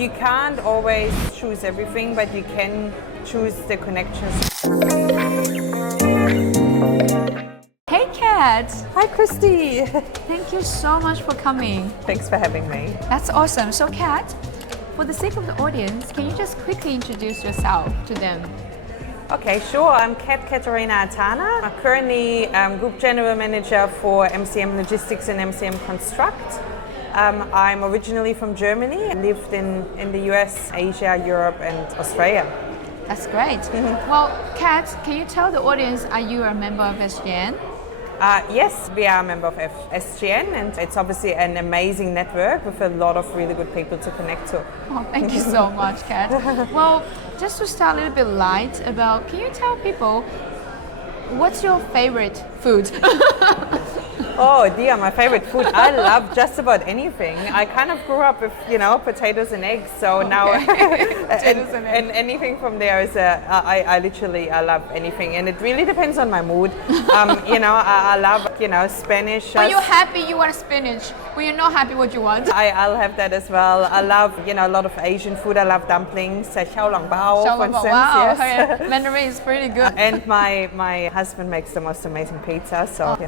You can't always choose everything, but you can choose the connections. Hey Kat! Hi Christy! Thank you so much for coming. Thanks for having me. That's awesome. So Kat, for the sake of the audience, can you just quickly introduce yourself to them? Okay, sure. I'm Katharina Attana. I'm currently Group General Manager for MCM Logistics and MCM Construct. I'm originally from Germany and lived in the US, Asia, Europe and Australia. That's great. Well, Kat, can you tell the audience, are you a member of SGN? Yes, we are a member of SGN, and it's obviously an amazing network with a lot of really good people to connect to. Oh, thank you so much, Kat. Well, just to start a little bit light about, can you tell people what's your favorite food? Oh dear, my favorite food. I love just about anything. I kind of grew up with, potatoes and eggs. So now, and anything from there is I literally love anything, and it really depends on my mood. I love, Spanish. When you're happy, you want spinach. When you're not happy, what you want? I'll have that as well. I love, a lot of Asian food. I love dumplings, xiao long bao, for instance. Wow, yes. Mandarin is pretty good. And my husband makes the most amazing pizza. So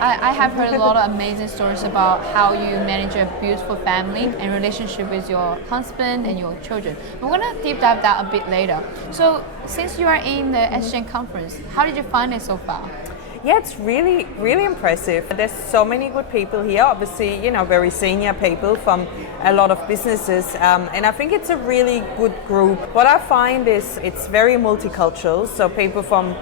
I have heard a lot of amazing stories about how you manage a beautiful family and relationship with your husband and your children. We're gonna deep dive that a bit later. So since you are in the SGN Conference, how did you find it so far? Yeah, it's really, really impressive. There's so many good people here, obviously, very senior people from a lot of businesses. And I think it's a really good group. What I find is it's very multicultural, so people from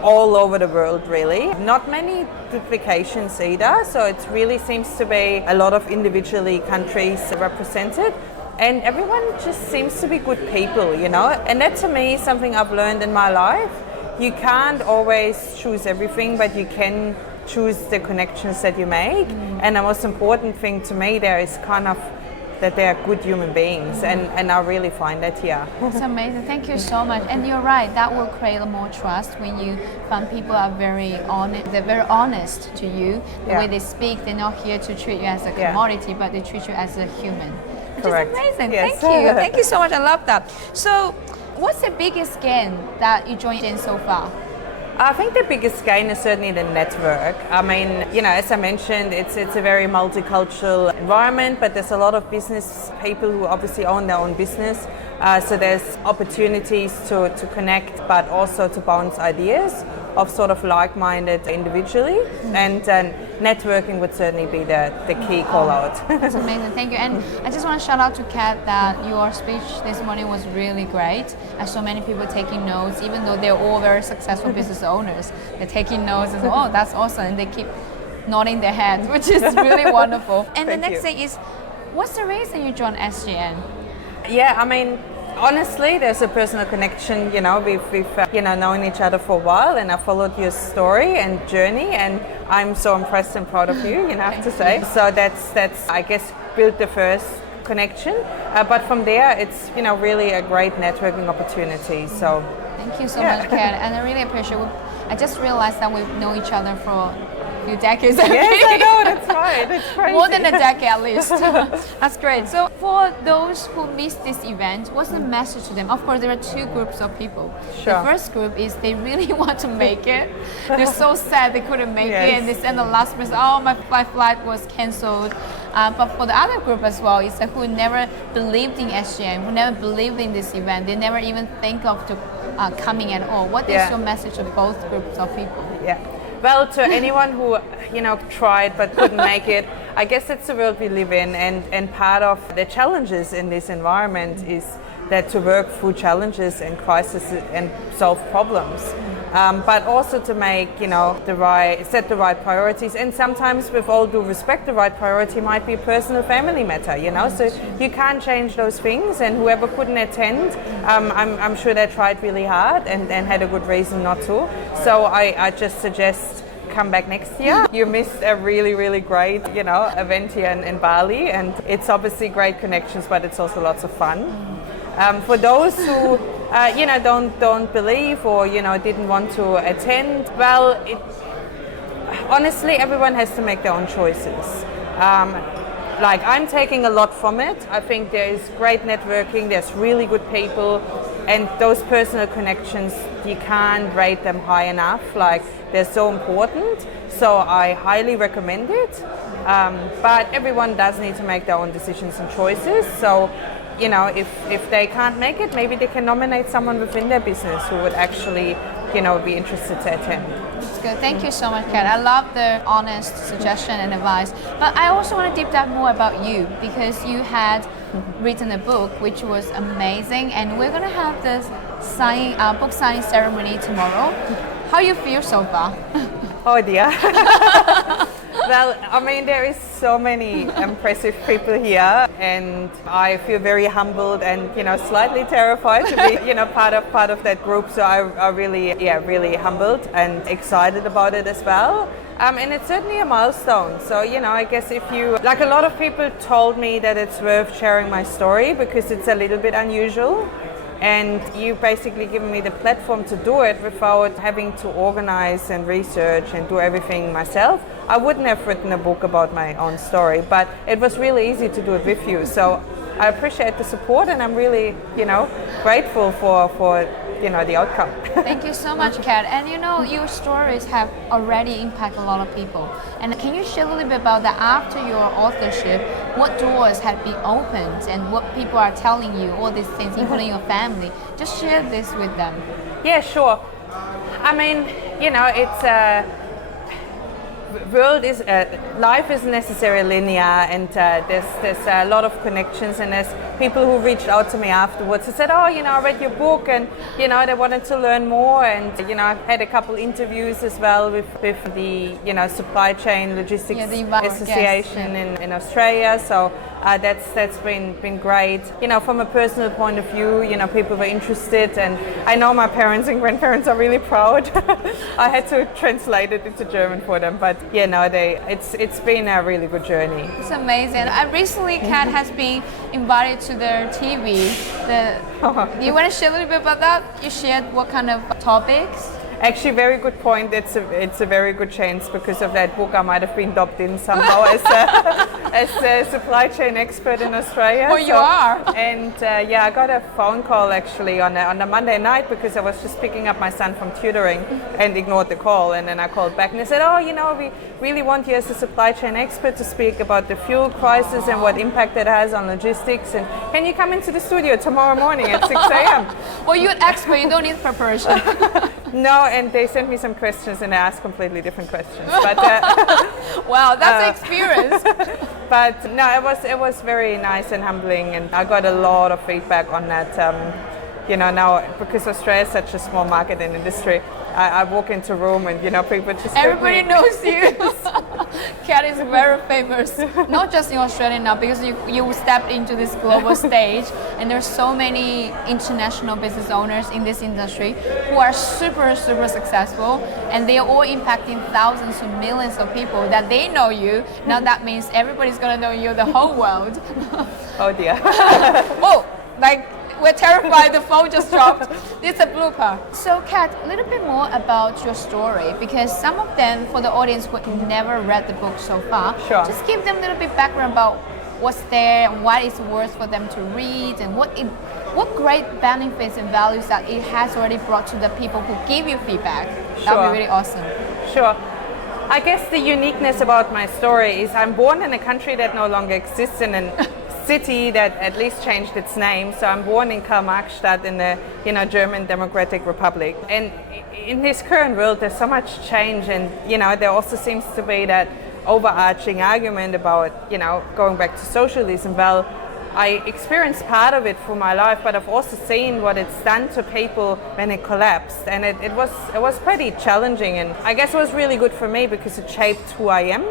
all over the world, really. Not many duplications either, so it really seems to be a lot of individually countries represented. And everyone just seems to be good people, And that to me is something I've learned in my life. You can't always choose everything, but you can choose the connections that you make. And the most important thing to me there is kind of that they are good human beings, and I really find that here. That's amazing. Thank you so much. And you're right, that will create more trust when you find people are very honest. They're very honest to you. The way they speak, they're not here to treat you as a commodity, but they treat you as a human. Which Correct. is amazing. Yes. Thank you. Thank you so much. I love that. So, what's the biggest gain that you joined in so far? I think the biggest gain is certainly the network. I mean, as I mentioned, it's a very multicultural environment, but there's a lot of business people who obviously own their own business. So there's opportunities to connect, but also to bounce ideas of sort of like-minded individually. And networking would certainly be the key call out. That's amazing, thank you. And I just want to shout out to Kat that your speech this morning was really great. I saw many people taking notes, even though they're all very successful business owners. They're taking notes and oh, that's awesome. And they keep nodding their heads, which is really wonderful. And the next thing is, what's the reason you joined SGN? Yeah, I mean, honestly, there's a personal connection. We've known each other for a while, and I followed your story and journey, and I'm so impressed and proud of you. I have to say. So that's I guess built the first connection, but from there it's really a great networking opportunity. So thank you so much, Kat, and I really appreciate it. I just realized that we've known each other for a few decades. Yes, I know, that's right. It's crazy. More than a decade at least. That's great. So for those who missed this event, what's the message to them? Of course, there are two groups of people. Sure. The first group is they really want to make it. They're so sad they couldn't make it, and they send the last message, oh, my flight was cancelled. But for the other group as well, it's who never believed in SGN, who never believed in this event. They never even think of coming at all. What is your message to both groups of people? Yeah. Well, to anyone who tried but couldn't make it, I guess that's the world we live in, and part of the challenges in this environment is that to work through challenges and crises and solve problems, but also to make set the right priorities. And sometimes, with all due respect, the right priority might be a personal family matter. So you can't change those things. And whoever couldn't attend, I'm sure they tried really hard and had a good reason not to. So I just suggest come back next year. You missed a really, really great, event here in Bali, and it's obviously great connections, but it's also lots of fun. For those who, don't believe or, didn't want to attend, well, honestly, everyone has to make their own choices. like I'm taking a lot from it. I think there is great networking, there's really good people, and those personal connections, you can't rate them high enough. Like, they're so important. So I highly recommend it. But everyone does need to make their own decisions and choices. So, you know, if they can't make it, maybe they can nominate someone within their business who would actually, you know, be interested to attend. That's good. Thank you so much, Kat. I love the honest suggestion and advice. But I also want to deep dive more about you, because you had written a book which was amazing, and we're going to have this book signing ceremony tomorrow. How you feel so far? Oh dear. Well, I mean, there is so many impressive people here, and I feel very humbled and, you know, slightly terrified to be, you know, part of that group. So I really, really humbled and excited about it as well. And it's certainly a milestone. So, you know, I guess if you, like, a lot of people told me that it's worth sharing my story because it's a little bit unusual. And you basically given me the platform to do it without having to organize and research and do everything myself. I wouldn't have written a book about my own story, but it was really easy to do it with you. So I appreciate the support, and I'm really, you know, grateful for you know, the outcome. Thank you so much, Kat. And you know, your stories have already impacted a lot of people. And can you share a little bit about that after your authorship, what doors have been opened and what people are telling you, all these things, including your family? Just share this with them. Yeah, sure. I mean, you know, it's life isn't necessarily linear, and there's a lot of connections, and there's people who reached out to me afterwards who said, oh, you know, I read your book, and, you know, they wanted to learn more. And, you know, I've had a couple interviews as well with the, you know, Supply Chain Logistics Association in Australia. So that's been great. You know, from a personal point of view, you know, people were interested, and I know my parents and grandparents are really proud. I had to translate it into German for them, but yeah, no, it's been a really good journey. It's amazing. Recently, Kat has been invited to their TV. You want to share a little bit about that? You shared what kind of topics? Actually, very good point. It's a very good chance because of that book. I might have been dubbed in somehow as a supply chain expert in Australia. Oh, you are. And yeah, I got a phone call actually on a Monday night because I was just picking up my son from tutoring and ignored the call. And then I called back and they said, oh, you know, we really want you as a supply chain expert to speak about the fuel crisis and what impact it has on logistics. And can you come into the studio tomorrow morning at 6 a.m.? Well, you're an expert. You don't need preparation. No, and they sent me some questions and I asked completely different questions. But wow, that's experience. But no, it was very nice and humbling, and I got a lot of feedback on that. You know, now because Australia is such a small market and industry, I walk into a room and, you know, people just everybody knows you. Kat is very famous, not just in Australia now, because you stepped into this global stage, and there's so many international business owners in this industry who are super successful, and they are all impacting thousands of millions of people that they know you. Now that means everybody's gonna know you, the whole world. Oh dear. Whoa, like, we're terrified, the phone just dropped. It's a blooper. So Kat, a little bit more about your story, because some of them, for the audience who never read the book so far, sure, just give them a little bit background about what's there and what it's worth for them to read, and what great benefits and values that it has already brought to the people who give you feedback. Sure. That would be really awesome. Sure. I guess the uniqueness about my story is I'm born in a country that no longer exists, in a city that at least changed its name. So I'm born in Karl-Marx-Stadt in the, you know, German Democratic Republic. And in this current world, there's so much change, and, you know, there also seems to be that overarching argument about, you know, going back to socialism. Well, I experienced part of it through my life, but I've also seen what it's done to people when it collapsed, and it was pretty challenging, and I guess it was really good for me because it shaped who I am.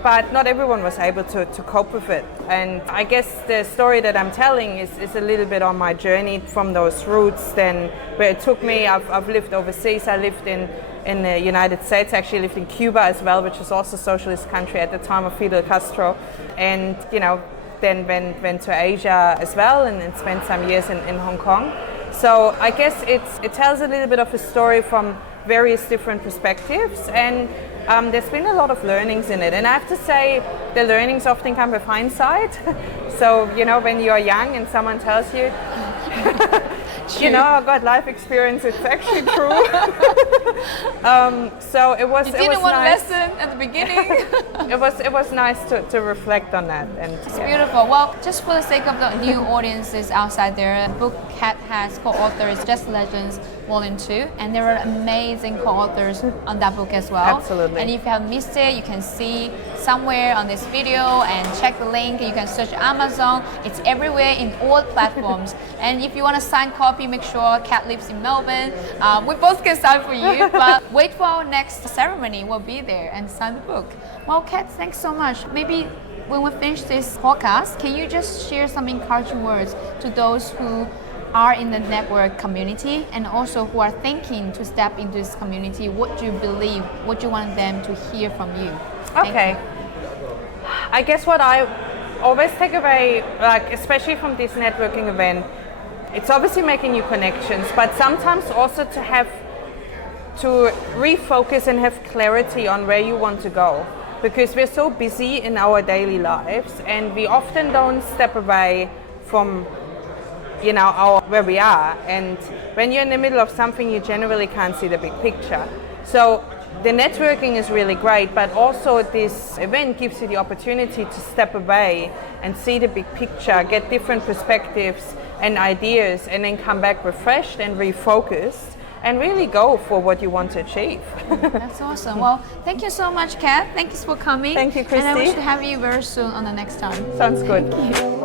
But not everyone was able to cope with it. And I guess the story that I'm telling is a little bit on my journey from those roots, then where it took me. I've lived overseas. I lived in the United States, actually lived in Cuba as well, which was also a socialist country at the time of Fidel Castro. And, you know, then went to Asia as well, and spent some years in Hong Kong. So I guess it tells a little bit of a story from various different perspectives, and there's been a lot of learnings in it, and I have to say the learnings often come with hindsight. So, you know, when you're young and someone tells you, you know, I got life experience, it's actually true. So it was. You didn't want nice. Lesson at the beginning. it was nice to reflect on that, and it's beautiful. Well, just for the sake of the new audiences outside there, the book Kat has co-authors Just Legends Volume 2, and there are amazing co-authors on that book as well. Absolutely. And if you have missed it, you can see somewhere on this video and check the link. You can search Amazon. It's everywhere in all platforms. And if you want a signed copy, make sure Kat lives in Melbourne. We both can sign for you, but wait for our next ceremony. We'll be there and sign the book. Well, Kat, thanks so much. Maybe when we finish this podcast, can you just share some encouraging words to those who are in the network community and also who are thinking to step into this community? What do you believe? What do you want them to hear from you? Okay. I guess what I always take away, like especially from this networking event, it's obviously making new connections, but sometimes also to have to refocus and have clarity on where you want to go, because we're so busy in our daily lives and we often don't step away from, you know, where we are. And when you're in the middle of something, you generally can't see the big picture. So the networking is really great, but also this event gives you the opportunity to step away and see the big picture, get different perspectives and ideas, and then come back refreshed and refocused and really go for what you want to achieve. That's awesome. Well, thank you so much, Kat. Thank you for coming. Thank you, Christy. And I wish to have you very soon on the next time. Sounds good. Thank you.